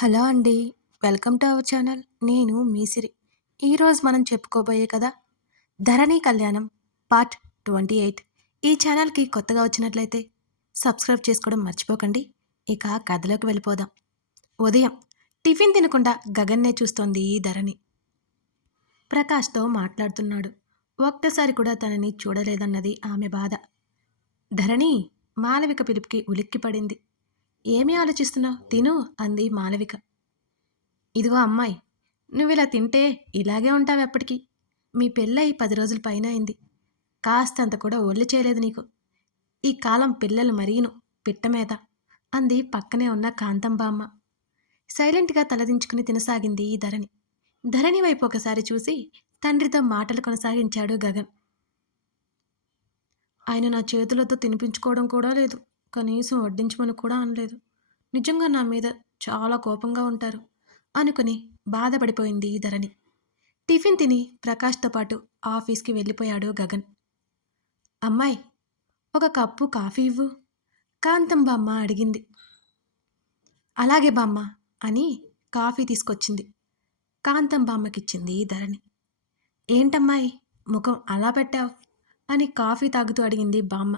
Hello అండి welcome to our channel. నేను మీసిరి ఈరోజు మనం చెప్పుకోబోయే కదా ధరణి కళ్యాణం పార్ట్ ట్వంటీ ఎయిట్. ఈ ఛానల్కి కొత్తగా వచ్చినట్లయితే సబ్స్క్రైబ్ చేసుకోవడం మర్చిపోకండి. ఇక కథలోకి వెళ్ళిపోదాం. ఉదయం టిఫిన్ తినకుండా గగన్నే చూస్తోంది ఈ ధరణి. ప్రకాష్తో మాట్లాడుతున్నాడు. ఒక్కసారి కూడా తనని చూడలేదన్నది ఆమె బాధ. ధరణి మాలవిక పిలుపుకి ఉలిక్కిపడింది. ఏమీ ఆలోచిస్తున్నావు? తిను అంది మాలవిక. ఇదిగో అమ్మాయి నువ్వు ఇలా తింటే ఇలాగే ఉంటావు ఎప్పటికీ. మీ పెళ్ళై పది రోజుల పైన అయింది. కాస్తంత కూడా ఒళ్ళు చేయలేదు నీకు. ఈ కాలం పిల్లలు మరీను పిట్టమేత అంది పక్కనే ఉన్న కాంతంబామ్మ సైలెంట్గా తలదించుకుని తినసాగింది ఈ ధరణి. ధరణి వైపు ఒకసారి చూసి తండ్రితో మాటలు కొనసాగించాడు గగన్. ఆయన నా చేతులతో తినిపించుకోవడం కూడా లేదు. కనీసం వడ్డించమని కూడా అనలేదు. నిజంగా నా మీద చాలా కోపంగా ఉంటారు అనుకుని బాధపడిపోయింది ఈ ధరణి. టిఫిన్ తిని ప్రకాష్తో పాటు ఆఫీస్కి వెళ్ళిపోయాడు గగన్. అమ్మాయి ఒక కప్పు కాఫీ ఇవ్వు కాంతం బామ్మ అడిగింది. అలాగే బామ్మ అని కాఫీ తీసుకొచ్చింది. కాంతం బామ్మకిచ్చింది ధరణి. ఏంటమ్మాయి ముఖం అలా పెట్టావు? అని కాఫీ తాగుతూ అడిగింది బామ్మ.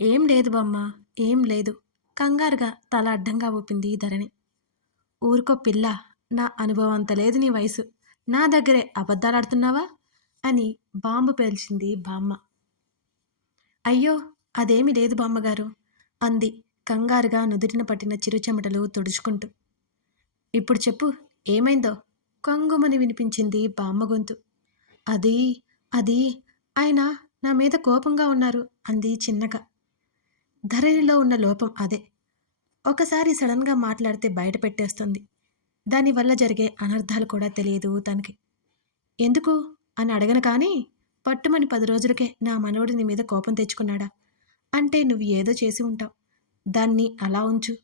ఏం లేదు బామ్మ ఏం లేదు. కంగారుగా తల అడ్డంగా ఊపింది ధరణి. ఊరుకో పిల్ల నా అనుభవం అంత లేదు నీ వయసు. నా దగ్గరే అబద్ధాలాడుతున్నావా? అని బాంబు పేల్చింది బామ్మ. అయ్యో అదేమి లేదు బామ్మగారు అంది కంగారుగా నుదుటిన పట్టిన చిరుచెమటలు తుడుచుకుంటూ. ఇప్పుడు చెప్పు ఏమైందో? కొంగుమని వినిపించింది బామ్మ గొంతు. అది అది ఆయన నా మీద కోపంగా ఉన్నారు అంది చిన్నగా. ధరణిలో ఉన్న లోపం అదే. ఒకసారి సడన్గా మాట్లాడితే బయట పెట్టేస్తుంది. దానివల్ల జరిగే అనర్థాలు కూడా తెలియదు తనకి. ఎందుకు? అని అడగను కానీ పట్టుమని పది రోజులకే నా మనవడి నీ మీద కోపం తెచ్చుకున్నాడా? అంటే నువ్వు ఏదో చేసి ఉంటావు. దాన్ని అలా ఉంచు.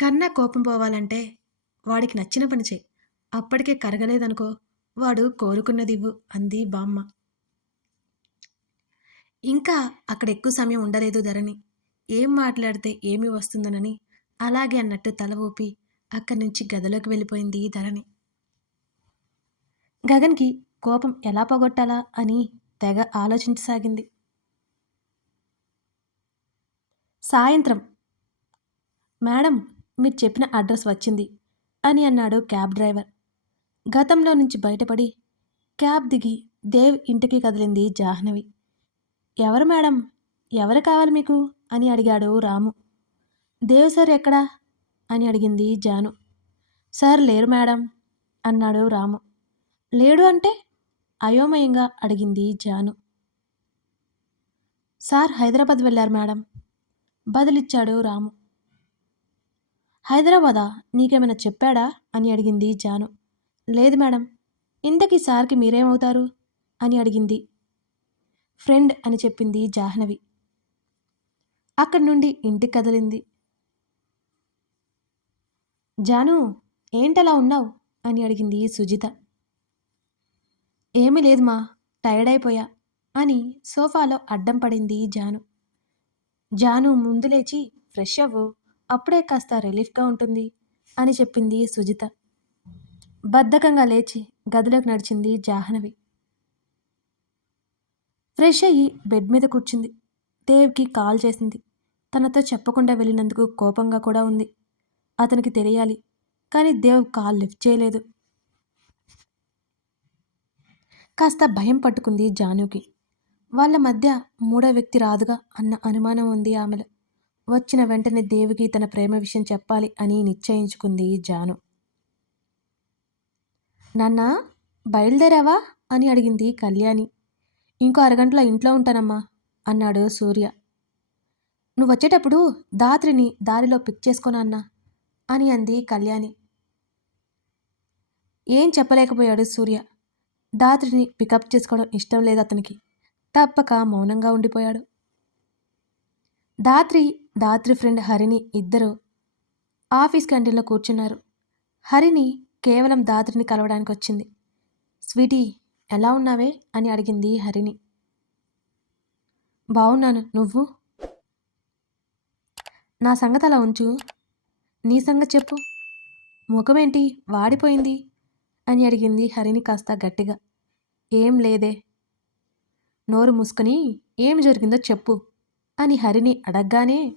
కన్నా కోపం పోవాలంటే వాడికి నచ్చిన పని చేయి. అప్పటికే కరగలేదనుకో వాడు కోరుకున్నది ఇవ్వు అంది బామ్మ. ఇంకా అక్కడ ఎక్కువ సమయం ఉండలేదు ధరణి. ఏం మాట్లాడితే ఏమి వస్తుందనని అలాగే అన్నట్టు తల ఊపి అక్కడి నుంచి గదిలోకి వెళ్ళిపోయింది ధరణి. గగన్కి కోపం ఎలా పోగొట్టాలా అని తెగ ఆలోచించసాగింది. సాయంత్రం. మేడం మీరు చెప్పిన అడ్రస్ వచ్చింది అని అన్నాడు క్యాబ్ డ్రైవర్. గతంలో నుంచి బయటపడి క్యాబ్ దిగి దేవ్ ఇంటికి కదిలింది జాహ్నవి. ఎవరు మేడం? ఎవరు కావాలి మీకు? అని అడిగాడు రాము. దేవ్ సార్ ఎక్కడా? అని అడిగింది జాను. సార్ లేరు మేడం అన్నాడు రాము. లేడు అంటే? అయోమయంగా అడిగింది జాను. సార్ హైదరాబాద్ వెళ్ళారు మేడం బదులిచ్చాడు రాము. హైదరాబాదా? నీకేమైనా చెప్పాడా? అని అడిగింది జాను. లేదు మేడం ఇంతకీ సార్కి మీరేమవుతారు? అని అడిగింది ఫ్రెండ్ అని చెప్పింది జాహ్నవి. అక్కడి నుండి ఇంటికి కదిలింది. జాను ఏంటలా ఉన్నావు? అని అడిగింది సుజిత. ఏమీ లేదు మా టైర్డ్ అయిపోయా అని సోఫాలో అడ్డం పడింది జాను. జాను ముందు లేచి ఫ్రెష్ అవ్వు అప్పుడే కాస్త రిలీఫ్గా ఉంటుంది అని చెప్పింది సుజిత. బద్ధకంగా లేచి గదిలోకి నడిచింది జాహ్నవి. ఫ్రెష్ అయ్యి బెడ్ మీద కూర్చుంది. దేవ్కి కాల్ చేసింది. తనతో చెప్పకుండా వెళ్ళినందుకు కోపంగా కూడా ఉంది. అతనికి తెలియాలి కానీ దేవ్ కాల్ లిఫ్ట్ చేయలేదు. కాస్త భయం పట్టుకుంది జానుకి. వాళ్ళ మధ్య మూడో వ్యక్తి రాదుగా అన్న అనుమానం ఉంది ఆమెలో. వచ్చిన వెంటనే దేవికి తన ప్రేమ విషయం చెప్పాలి అని నిశ్చయించుకుంది జాను. నాన్న బయలుదేరావా? అని అడిగింది కళ్యాణి. ఇంకో అరగంటలో ఇంట్లో ఉంటానమ్మా అన్నాడు సూర్య. నువ్వు వచ్చేటప్పుడు దాత్రిని దారిలో పిక్ చేసుకోనన్నా అని అంది కళ్యాణి. ఏం చెప్పలేకపోయాడు సూర్య. దాత్రిని పికప్ చేసుకోవడం ఇష్టం లేదు అతనికి. తప్పక మౌనంగా ఉండిపోయాడు. దాత్రి దాత్రి ఫ్రెండ్ హరిని ఇద్దరు ఆఫీస్ క్యాంటీన్లో కూర్చున్నారు. హరిని కేవలం దాత్రిని కలవడానికి వచ్చింది స్వీటీ ఎలా ఉన్నావే? అని అడిగింది హరిని బాగున్నాను నువ్వు? నా సంగతి అలా ఉంచు. నీ సంగతి చెప్పు. ముఖమేంటి? వాడిపోయింది? అని అడిగింది హరిని కాస్త గట్టిగా. ఏం లేదే. నోరు మూసుకుని ఏం జరిగిందో చెప్పు అని హరిని అడగ్గానే.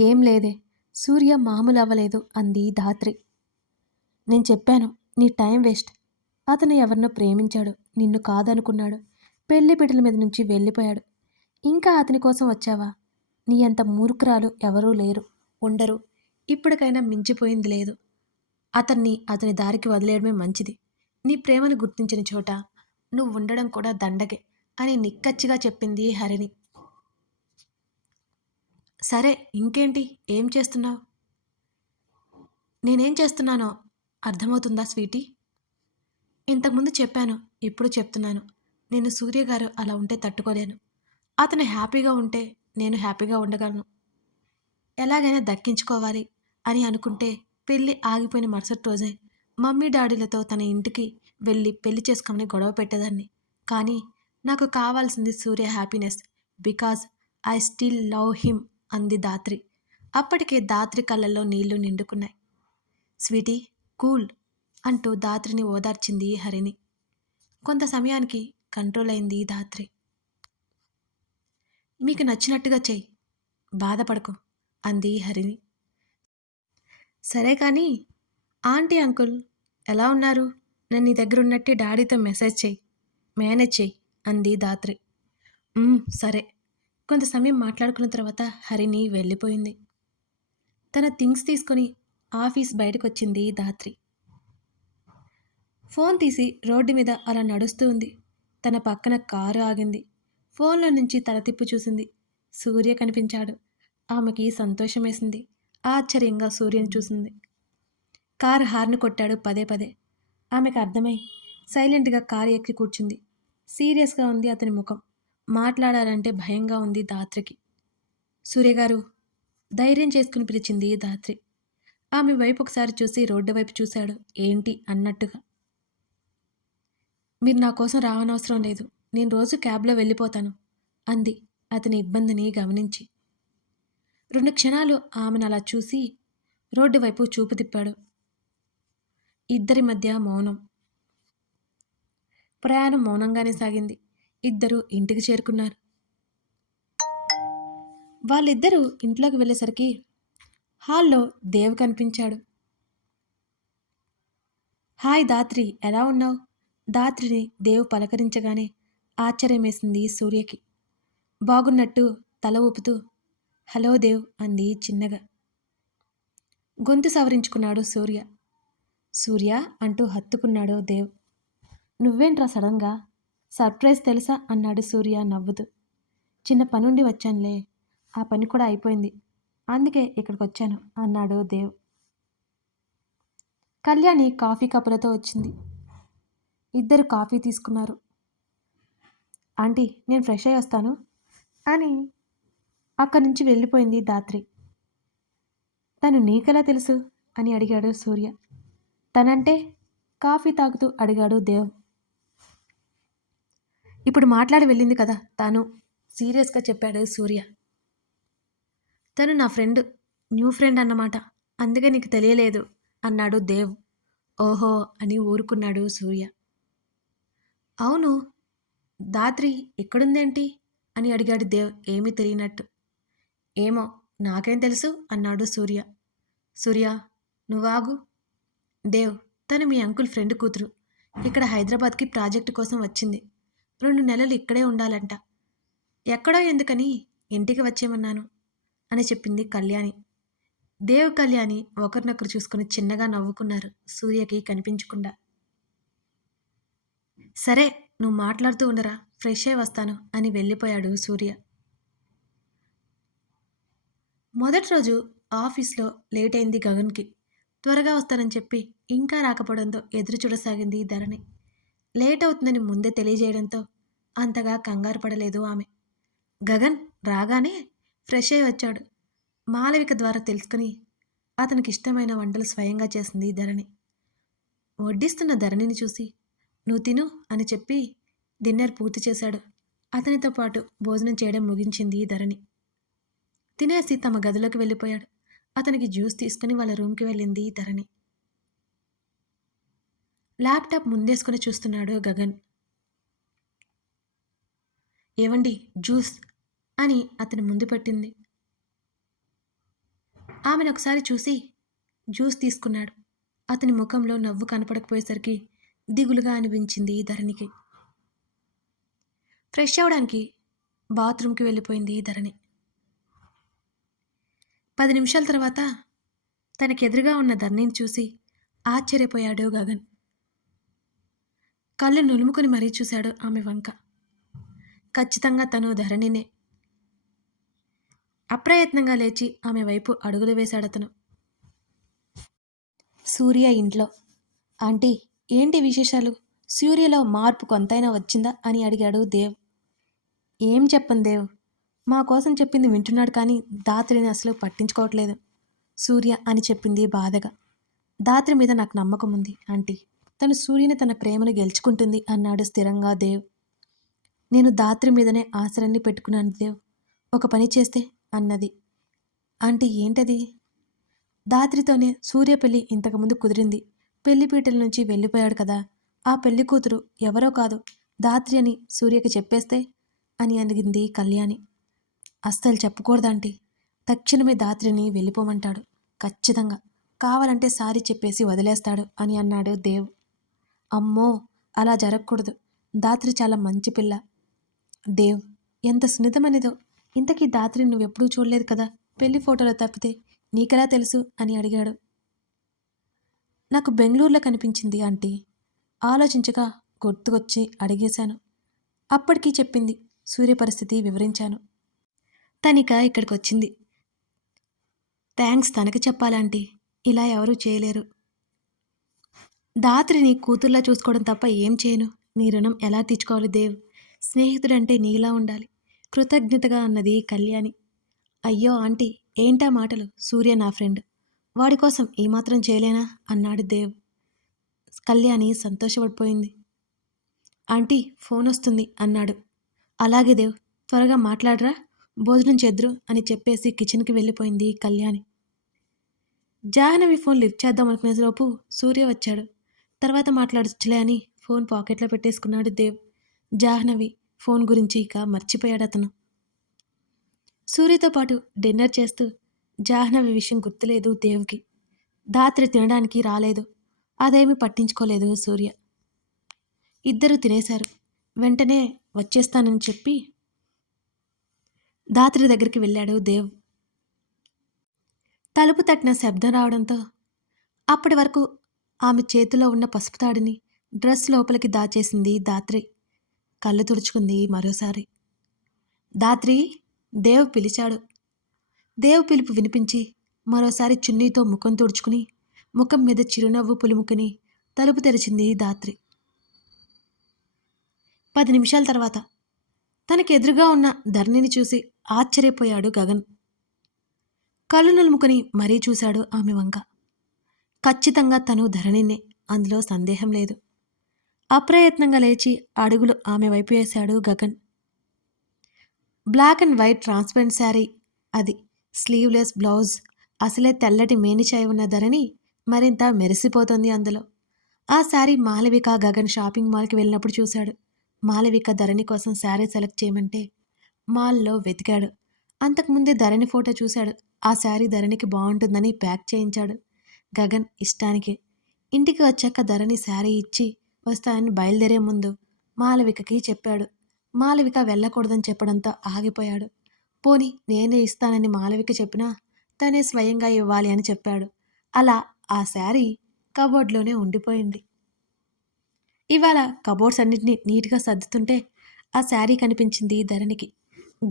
ఏం లేదే. సూర్య మామూలు అవ్వలేదు అంది ధాత్రి. నేను చెప్పాను నీ టైం వేస్ట్. అతను ఎవరినో ప్రేమించాడు నిన్ను కాదనుకున్నాడు పెళ్ళి బిడ్డల మీద నుంచి వెళ్ళిపోయాడు. ఇంకా అతని కోసం వచ్చావా? నీ అంత మూర్ఖురాలు ఎవరూ లేరు ఉండరు. ఇప్పటికైనా మించిపోయింది లేదు. అతన్ని అతని దారికి వదిలేయడమే మంచిది. నీ ప్రేమను గుర్తించిన చోట నువ్వు ఉండడం కూడా దండగే అని నిక్కచ్చిగా చెప్పింది హరిణి. సరే ఇంకేంటి? ఏం చేస్తున్నావు? నేనేం చేస్తున్నానో అర్థమవుతుందా స్వీటీ? ఇంతకుముందు చెప్పాను ఇప్పుడు చెప్తున్నాను. నేను సూర్యగారు అలా ఉంటే తట్టుకోలేను. అతను హ్యాపీగా ఉంటే నేను హ్యాపీగా ఉండగలను. ఎలాగైనా దక్కించుకోవాలి అని అనుకుంటే పెళ్ళి ఆగిపోయిన మరుసటి రోజే మమ్మీ డాడీలతో తన ఇంటికి వెళ్ళి పెళ్ళి చేసుకోమని గొడవ పెట్టేదాన్ని. కానీ నాకు కావాల్సింది Surya happiness because I still love him అంది దాత్రి అప్పటికే దాత్రి కళ్ళల్లో నీళ్ళు నిండుకున్నాయి. Sweetie cool. అంటూ దాత్రిని ఓదార్చింది హరిణి కొంత సమయానికి కంట్రోల్ అయింది దాత్రి. మీకు నచ్చినట్టుగా చెయ్యి. బాధపడకు అంది హరిణి సరే కానీ ఆంటీ అంకుల్ ఎలా ఉన్నారు? నన్ను నీ దగ్గర ఉన్నట్టు డాడీతో మెసేజ్ చెయ్యి. మేనేజ్ చెయ్యి అంది దాత్రి. సరే. కొంత సమయం మాట్లాడుకున్న తర్వాత హరిణి వెళ్ళిపోయింది. తన థింగ్స్ తీసుకొని ఆఫీస్ బయటకు వచ్చింది దాత్రి. ఫోన్ తీసి రోడ్డు మీద అలా నడుస్తూ ఉంది. తన పక్కన కారు ఆగింది. ఫోన్లో నుంచి తల తిప్పి చూసింది. సూర్య కనిపించాడు. ఆమెకి సంతోషం వేసింది. ఆశ్చర్యంగా సూర్యని చూసింది. కారు హార్న్ కొట్టాడు పదే పదే. ఆమెకు అర్థమై సైలెంట్గా కారు ఎక్కి కూర్చుంది. సీరియస్గా ఉంది అతని ముఖం. మాట్లాడాలంటే భయంగా ఉంది దాత్రికి సూర్యగారు ధైర్యం చేసుకుని పిలిచింది దాత్రి ఆమె వైపు ఒకసారి చూసి రోడ్డు వైపు చూశాడు. ఏంటి అన్నట్టుగా. మీరు నా కోసం రావనవసరం లేదు. నేను రోజు క్యాబ్లో వెళ్ళిపోతాను అంది అతని ఇబ్బందిని గమనించి. రెండు క్షణాలు ఆమెను అలా చూసి రోడ్డు వైపు చూపు తిప్పాడు. ఇద్దరి మధ్య మౌనం. ప్రయాణం మౌనంగానే సాగింది. ఇద్దరు ఇంటికి చేరుకున్నారు. వాళ్ళిద్దరూ ఇంట్లోకి వెళ్ళేసరికి హాల్లో దేవ్ కనిపించాడు. హాయ్ దాత్రి ఎలా ఉన్నావు? దాత్రిని దేవు పలకరించగానే ఆశ్చర్యమేసింది సూర్యకి. బాగున్నట్టు తల ఊపుతూ హలో దేవ్ అంది చిన్నగా. గొంతు సవరించుకున్నాడు సూర్య. సూర్య అంటూ హత్తుకున్నాడు దేవ్. నువ్వేంట్రా సడన్గా? సర్ప్రైజ్ తెలుసా? అన్నాడు సూర్య నవ్వుతూ. చిన్న పనుండి వచ్చానులే ఆ పని కూడా అయిపోయింది అందుకే ఇక్కడికి వచ్చాను అన్నాడు దేవ్. కళ్యాణి కాఫీ కప్పులతో వచ్చింది. ఇద్దరు కాఫీ తీసుకున్నారు. ఆంటీ నేను ఫ్రెష్ అయ్యి వస్తాను అని అక్కడి నుంచి వెళ్ళిపోయింది దాత్రి తను నీకెలా తెలుసు? అని అడిగాడు సూర్య. తనంటే కాఫీ తాగుతూ అడిగాడు దేవ్. ఇప్పుడు మాట్లాడి వెళ్ళింది కదా తాను సీరియస్గా చెప్పాడు సూర్య. తను నా ఫ్రెండ్ న్యూ ఫ్రెండ్ అన్నమాట అందుకే నీకు తెలియలేదు అన్నాడు దేవ్. ఓహో అని ఊరుకున్నాడు సూర్య. అవును. దాత్రి ఎక్కడుందేంటి? అని అడిగాడు దేవ్ ఏమీ తెలియనట్టు. ఏమో నాకేం తెలుసు అన్నాడు సూర్య. సూర్య నువ్వాగు దేవ్ తను మీ అంకుల్ ఫ్రెండ్ కూతురు. ఇక్కడ హైదరాబాద్కి ప్రాజెక్టు కోసం వచ్చింది. రెండు నెలలు ఇక్కడే ఉండాలంట. ఎక్కడో ఎందుకని ఇంటికి వచ్చేయమన్నాను అని చెప్పింది కళ్యాణి. దేవ్ కళ్యాణి ఒకరినొకరు చూసుకుని చిన్నగా నవ్వుకున్నారు సూర్యకి కనిపించకుండా. సరే నువ్వు మాట్లాడుతూ ఉండరా? ఫ్రెష్ అయి వస్తాను అని వెళ్ళిపోయాడు సూర్య. మొదటి రోజు ఆఫీస్లో లేట్ అయింది గగన్కి. త్వరగా వస్తానని చెప్పి ఇంకా రాకపోవడంతో ఎదురు చూడసాగింది ధరణి. లేట్ అవుతుందని ముందే తెలియజేయడంతో అంతగా కంగారు పడలేదు ఆమె. గగన్ రాగానే ఫ్రెష్ అయి వచ్చాడు. మాలవిక ద్వారా తెలుసుకుని అతనికి ఇష్టమైన వంటలు స్వయంగా చేసింది ధరణి. వడ్డిస్తున్న ధరణిని చూసి నువ్వు తిను అని చెప్పి డిన్నర్ పూర్తి చేశాడు. అతనితో పాటు భోజనం చేయడం ముగించింది ధరణి. తినేసి తమ గదిలోకి వెళ్ళిపోయాడు. అతనికి జ్యూస్ తీసుకుని వాళ్ళ రూమ్కి వెళ్ళింది ధరణి. ల్యాప్టాప్ ముందేసుకుని చూస్తున్నాడు గగన్. ఏవండి జ్యూస్ అని అతని ముందు పెట్టింది. ఆమెను ఒకసారి చూసి జ్యూస్ తీసుకున్నాడు. అతని ముఖంలో నవ్వు కనపడకపోయేసరికి దిగులుగా అనిపించింది ధరణికి. ఫ్రెష్ అవడానికి బాత్రూమ్కి వెళ్ళిపోయింది ధరణి. పది నిమిషాల తర్వాత తనకెదురుగా ఉన్న ధరణిని చూసి ఆశ్చర్యపోయాడు గగన్. కళ్ళు నులుముకొని మరీ చూశాడు ఆమె వంక. ఖచ్చితంగా తను ధరణినే. అప్రయత్నంగా లేచి ఆమె వైపు అడుగులు వేశాడతను సూర్య ఇంట్లో. ఆంటీ ఏంటి విశేషాలు? సూర్యలో మార్పు కొంతైనా వచ్చిందా? అని అడిగాడు దేవ్. ఏం చెప్పను దేవ్? మా కోసం చెప్పింది వింటున్నాడు కానీ దాత్రిని అసలు పట్టించుకోవట్లేదు సూర్య అని చెప్పింది బాధగా. దాత్రి మీద నాకు నమ్మకం ఉంది ఆంటీ. తను సూర్యని తన ప్రేమను గెలుచుకుంటుంది అన్నాడు స్థిరంగా దేవ్. నేను దాత్రి మీదనే ఆశలన్నీ పెట్టుకున్నాను దేవ్. ఒక పని చేస్తే అన్నది. ఆంటీ ఏంటది? దాత్రితోనే సూర్య పెళ్ళి ఇంతకుముందు కుదిరింది. పెళ్ళిపీటల నుంచి వెళ్ళిపోయాడు కదా. ఆ పెళ్ళి కూతురు ఎవరో కాదు దాత్రి అని సూర్యకి చెప్పేస్తే అని అడిగింది కళ్యాణి. అస్సలు చెప్పకూడదంటీ తక్షణమే దాత్రిని వెళ్ళిపోమంటాడు. ఖచ్చితంగా. కావాలంటే సారీ చెప్పేసి వదిలేస్తాడు అని అన్నాడు దేవ్. అమ్మో! అలా జరగకూడదు. దాత్రి చాలా మంచి పిల్ల. దేవ్ ఎంత సున్నితమనేదో. ఇంతకీ దాత్రి నువ్వెప్పుడూ చూడలేదు కదా. పెళ్ళి ఫోటోలో తప్పితే నీకెలా తెలుసు అని అడిగాడు. నాకు బెంగళూరులో కనిపించింది ఆంటీ. ఆలోచించగా గుర్తుకొచ్చి అడిగేశాను. అప్పటికీ చెప్పింది సూర్య పరిస్థితి వివరించాను. తనిక ఇక్కడికి వచ్చింది థ్యాంక్స్ తనకి చెప్పాలంటీ ఇలా ఎవరూ చేయలేరు. దాత్రిని కూతుర్లా చూసుకోవడం తప్ప ఏం చేయను. నీ రుణం ఎలా తీర్చుకోవాలి దేవ్? స్నేహితుడంటే నీలా ఉండాలి. కృతజ్ఞతగా అన్నది కళ్యాణి. అయ్యో ఆంటీ ఏంటా మాటలు? సూర్య నా ఫ్రెండ్. వాడి కోసం ఏమాత్రం చేయలేనా? అన్నాడు దేవ్. కళ్యాణి సంతోషపడిపోయింది. ఆంటీ ఫోన్ వస్తుంది అన్నాడు. అలాగే దేవ్ త్వరగా మాట్లాడరా. భోజనం చేద్దురు అని చెప్పేసి కిచెన్కి వెళ్ళిపోయింది కళ్యాణి. జాహ్నవి ఫోన్ లిఫ్ట్ చేద్దాం అనుకునేలోపు సూర్య వచ్చాడు. తర్వాత మాట్లాడచ్చులే అని ఫోన్ పాకెట్లో పెట్టేసుకున్నాడు దేవ్. జాహ్నవి ఫోన్ గురించి ఇక మర్చిపోయాడు అతను. సూర్యతో పాటు డిన్నర్ చేస్తూ జాహ్నవి విషయం గుర్తులేదు దేవ్కి దాత్రి తినడానికి రాలేదు. అదేమీ పట్టించుకోలేదు సూర్య. ఇద్దరు తినేశారు. వెంటనే వచ్చేస్తానని చెప్పి దాత్రి దగ్గరికి వెళ్ళాడు దేవ్. తలుపు తట్టిన శబ్దం రావడంతో అప్పటి వరకు ఆమె చేతిలో ఉన్న పసుపు తాడిని డ్రెస్ లోపలికి దాచేసింది దాత్రి. కళ్ళు తుడుచుకుంది మరోసారి. దాత్రి దేవ్ పిలిచాడు. దేవ్ పిలుపు వినిపించి మరోసారి చున్నీతో ముఖం తుడుచుకుని ముఖం మీద చిరునవ్వు పులిముకుని తలుపు తెరిచింది దాత్రి పది నిమిషాల తర్వాత తనకి ఎదురుగా ఉన్న ధరణిని చూసి ఆశ్చర్యపోయాడు గగన్. కళ్ళు నలుముకుని మరీ చూశాడు ఆమె వంక. ఖచ్చితంగా తను ధరణినే అందులో సందేహం లేదు. అప్రయత్నంగా లేచి అడుగులు ఆమె వైపు వేశాడు Gagan. Black and white transparent sari అది. స్లీవ్లెస్ బ్లౌజ్ అసలే తెల్లటి మేనిచాయి ఉన్న ధరణి మరింత మెరిసిపోతుంది అందులో. ఆ శారీ మాలవిక గగన్ షాపింగ్ మాల్కి వెళ్ళినప్పుడు చూశాడు. మాలవిక ధరణి కోసం శారీ సెలెక్ట్ చేయమంటే మాల్లో వెతికాడు. అంతకుముందే ధరణి ఫోటో చూశాడు. ఆ శారీ ధరణికి బాగుంటుందని ప్యాక్ చేయించాడు గగన్ ఇష్టానికి. ఇంటికి వచ్చాక ధరణి శారీ ఇచ్చి వస్తానని బయలుదేరే ముందు మాలవికకి చెప్పాడు. మాలవిక వెళ్ళకూడదని చెప్పడంతో ఆగిపోయాడు. పోని నేనే ఇస్తానని మాలవిక చెప్పినా తనే స్వయంగా ఇవ్వాలి అని చెప్పాడు. అలా ఆ శారీ కబోర్డ్లోనే ఉండిపోయింది. ఇవాళ కబోర్డ్స్ అన్నింటినీ నీట్గా సర్దుతుంటే ఆ శారీ కనిపించింది ధరణికి.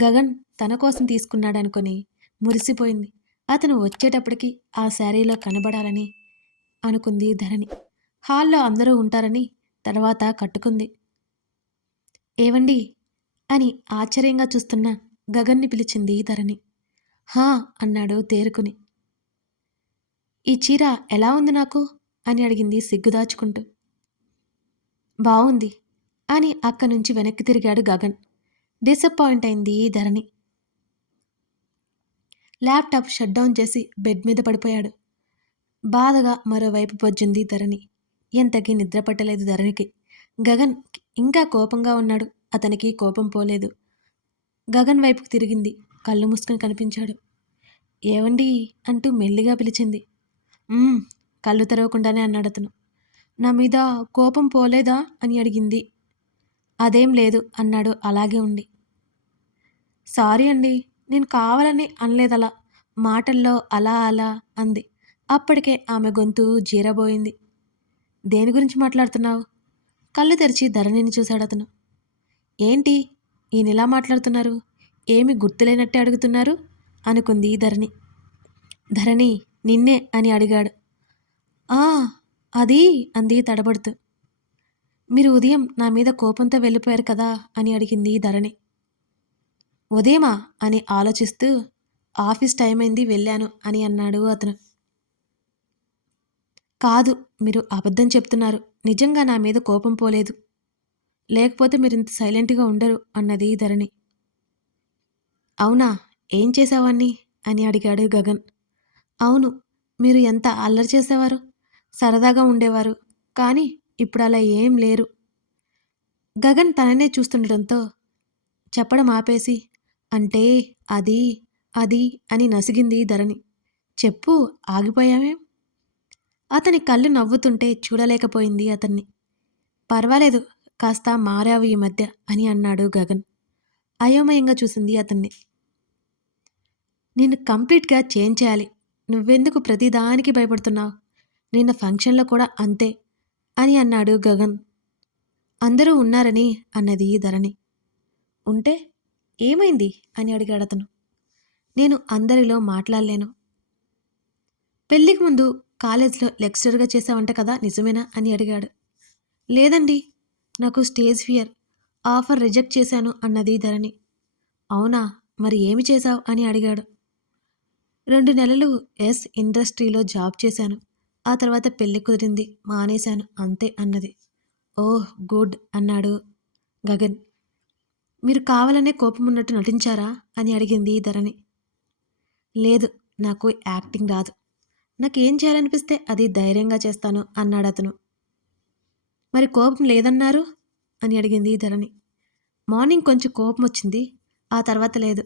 గగన్ తన కోసం తీసుకున్నాడనుకొని మురిసిపోయింది. అతను వచ్చేటప్పటికి ఆ శారీలో కనబడాలని అనుకుంది ధరణి. హాల్లో అందరూ ఉంటారని తర్వాత కట్టుకుంది. ఏవండి? అని ఆశ్చర్యంగా చూస్తున్న గగన్ని పిలిచింది ధరణి. హా అన్నాడు తేరుకుని. ఈ చీర ఎలా ఉంది నాకు? అని అడిగింది సిగ్గుదాచుకుంటూ. బావుంది అని అక్క నుంచి వెనక్కి తిరిగాడు గగన్. డిసప్పాయింట్ అయింది ధరణి. ల్యాప్టాప్ షట్ డౌన్ చేసి బెడ్ మీద పడిపోయాడు. బాధగా మరోవైపు పొజ్జింది ధరణి. ఎంతకీ నిద్ర పట్టలేదు ధరణికి. గగన్ ఇంకా కోపంగా ఉన్నాడు. అతనికి కోపం పోలేదు. గగన్ వైపుకు తిరిగింది. కళ్ళు మూసుకొని కనిపించాడు. ఏవండి? అంటూ మెల్లిగా పిలిచింది. కళ్ళు తెరవకుండానే అన్నాడు అతను. నా మీద కోపం పోలేదా? అని అడిగింది. అదేం లేదు అన్నాడు అలాగే ఉండి. సారీ అండి నేను కావాలని అనలేదలా మాటల్లో అలా అలా అంది. అప్పటికే ఆమె గొంతు జీరబోయింది. దేని గురించి మాట్లాడుతున్నావు? కళ్ళు తెరిచి ధరణిని చూశాడు అతను. ఏంటి? ఈయనిలా మాట్లాడుతున్నారు? ఏమి గుర్తులేనట్టే అడుగుతున్నారు? అనుకుంది ధరణి. ధరణి నిన్నే అని అడిగాడు. ఆ అది అంది తడబడుతూ. మీరు ఉదయం నా మీద కోపంతో వెళ్ళిపోయారు కదా అని అడిగింది ధరణి. ఉదయమా అని ఆలోచిస్తూ ఆఫీస్ టైం అయింది వెళ్ళాను అని అన్నాడు అతను. కాదు మీరు అబద్ధం చెప్తున్నారు. నిజంగా నా మీద కోపం పోలేదు. లేకపోతే మీరు ఇంత సైలెంట్గా ఉండరు అన్నది ధరణి. అవునా? ఏం చేసావాన్ని అని అడిగాడు గగన్. అవును మీరు ఎంత అల్లరి చేసేవారు? సరదాగా ఉండేవారు కానీ ఇప్పుడు అలా ఏం లేరు. గగన్ తననే చూస్తుండటంతో చెప్పడం ఆపేసి అంటే అది అది అని నసిగింది ధరణి. చెప్పు ఆగిపోయామేం అతని కళ్ళు నవ్వుతుంటే చూడలేకపోయింది అతన్ని. పర్వాలేదు కాస్త మారావు ఈ మధ్య అని అన్నాడు గగన్. అయోమయంగా చూసింది అతన్ని. నిన్ను కంప్లీట్గా చేంజ్ చేయాలి. నువ్వెందుకు ప్రతిదానికి భయపడుతున్నావు? నిన్న ఫంక్షన్లో కూడా అంతే అని అన్నాడు గగన్. అందరూ ఉన్నారని అన్నది ధరణి. ఉంటే ఏమైంది? అని అడిగాడు అతను. నేను అందరిలో మాట్లాడలేను. పెళ్ళికి ముందు కాలేజ్లో లెక్చరర్గా చేసావంట కదా నిజమేనా? అని అడిగాడు. లేదండి. నాకు స్టేజ్ ఫియర్ ఆఫర్ రిజెక్ట్ చేశాను అన్నది ధరణి. అవునా? మరి ఏమి చేశావు? అని అడిగాడు. రెండు నెలలు ఎస్ ఇండస్ట్రీలో జాబ్ చేశాను. ఆ తర్వాత పెళ్ళి కుదిరింది మానేశాను అంతే అన్నది. ఓహ్ గుడ్ అన్నాడు గగన్. మీరు కావాలనే కోపం ఉన్నట్టు నటించారా? అని అడిగింది ధరణి. లేదు నాకు యాక్టింగ్ రాదు. నాకేం చేయాలనిపిస్తే అది ధైర్యంగా చేస్తాను అన్నాడు అతను. మరి కోపం లేదన్నారు? అని అడిగింది ధరణి. మార్నింగ్ కొంచెం కోపం వచ్చింది. ఆ తర్వాత లేదు.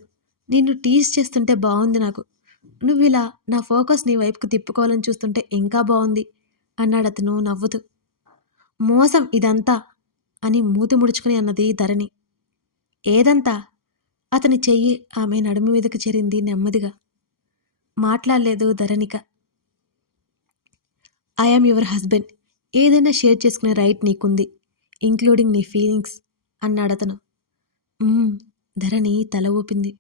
నిన్ను టీజ్ చేస్తుంటే బాగుంది నాకు. నువ్వు ఇలా నా ఫోకస్ నీ వైపుకు తిప్పుకోవాలని చూస్తుంటే ఇంకా బాగుంది అన్నాడు అతను నవ్వుతూ. మోసం ఇదంతా అని మూతి ముడుచుకుని అన్నది ధరణి. ఏదంతా? అతని చెయ్యి ఆమె నడుము మీదకి చేరింది నెమ్మదిగా. మాట్లాడలేదు Dharanika. I am your husband ఏదైనా షేర్ చేసుకునే రైట్ నీకుంది ఇంక్లూడింగ్ నీ ఫీలింగ్స్ అన్నాడతను "మ్మ్," ధరణి తల ఊపింది.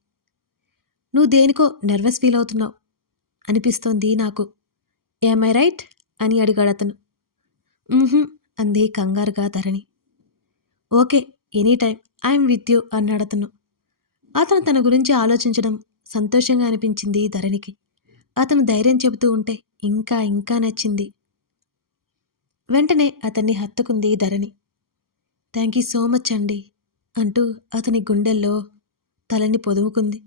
నువ్వు దేనికో నర్వస్ ఫీల్ అవుతున్నావు అనిపిస్తోంది నాకు. ఏమై రైట్ అని అడిగాడు అతను. అంది కంగారుగా Dharani. Okay any time I'm with you అన్నాడతను అతను తన గురించి ఆలోచించడం సంతోషంగా అనిపించింది ధరణికి. అతను ధైర్యం చెబుతూ ఉంటే ఇంకా ఇంకా నచ్చింది. వెంటనే అతన్ని హత్తుకుంది Dharani. Thank you so much అండి అంటూ అతని గుండెల్లో తలని పొదుముకుంది.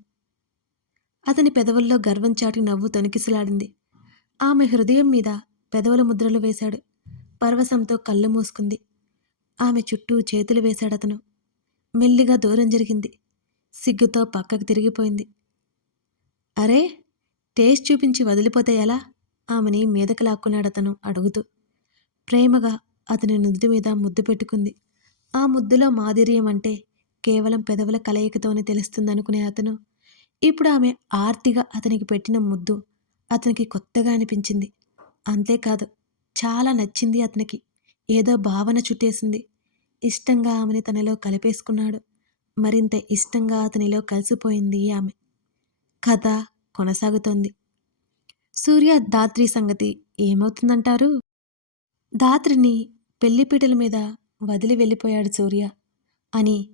అతని పెదవుల్లో గర్వం చాటి నవ్వు తొనికిసలాడింది. ఆమె హృదయం మీద పెదవుల ముద్రలు వేశాడు. పర్వసంతో కళ్ళు మూసుకుంది. ఆమె చుట్టూ చేతులు వేశాడతను. మెల్లిగా దూరం జరిగింది. సిగ్గుతో పక్కకు తిరిగిపోయింది. అరే టేస్ట్ చూపించి వదిలిపోతే ఎలా? ఆమెని మీదకు లాక్కున్నాడతను అడుగుతూ. ప్రేమగా అతని నుదుటి మీద ముద్దు పెట్టుకుంది. ఆ ముద్దులో మాధుర్యం అంటే కేవలం పెదవుల కలయికతోనే తెలుస్తుందనుకునే అతను. ఇప్పుడు ఆమె ఆర్తిగా అతనికి పెట్టిన ముద్దు అతనికి కొత్తగా అనిపించింది. అంతేకాదు చాలా నచ్చింది అతనికి. ఏదో భావన చుట్టేసింది. ఇష్టంగా ఆమెని తనలో కలిపేసుకున్నాడు. మరింత ఇష్టంగా అతనిలో కలిసిపోయింది ఆమె. కథ కొనసాగుతోంది. సూర్య దాత్రి సంగతి ఏమవుతుందంటారు? దాత్రిని పెళ్ళిపీటల మీద వదిలి వెళ్ళిపోయాడు సూర్య అని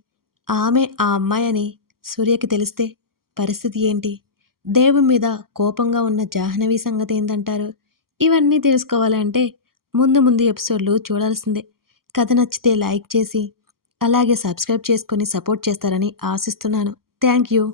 ఆమె ఆ అమ్మాయి అని సూర్యకి తెలిస్తే పరిస్థితి ఏంటి? దేవుని మీద కోపంగా ఉన్న జాహ్నవి సంగతి ఏంటంటారు ఇవన్నీ తెలుసుకోవాలంటే ముందు ముందు ఎపిసోడ్లు చూడాల్సిందే. కథ నచ్చితే లైక్ చేసి అలాగే సబ్స్క్రైబ్ చేసుకొని సపోర్ట్ చేస్తారని ఆశిస్తున్నాను. Thank you.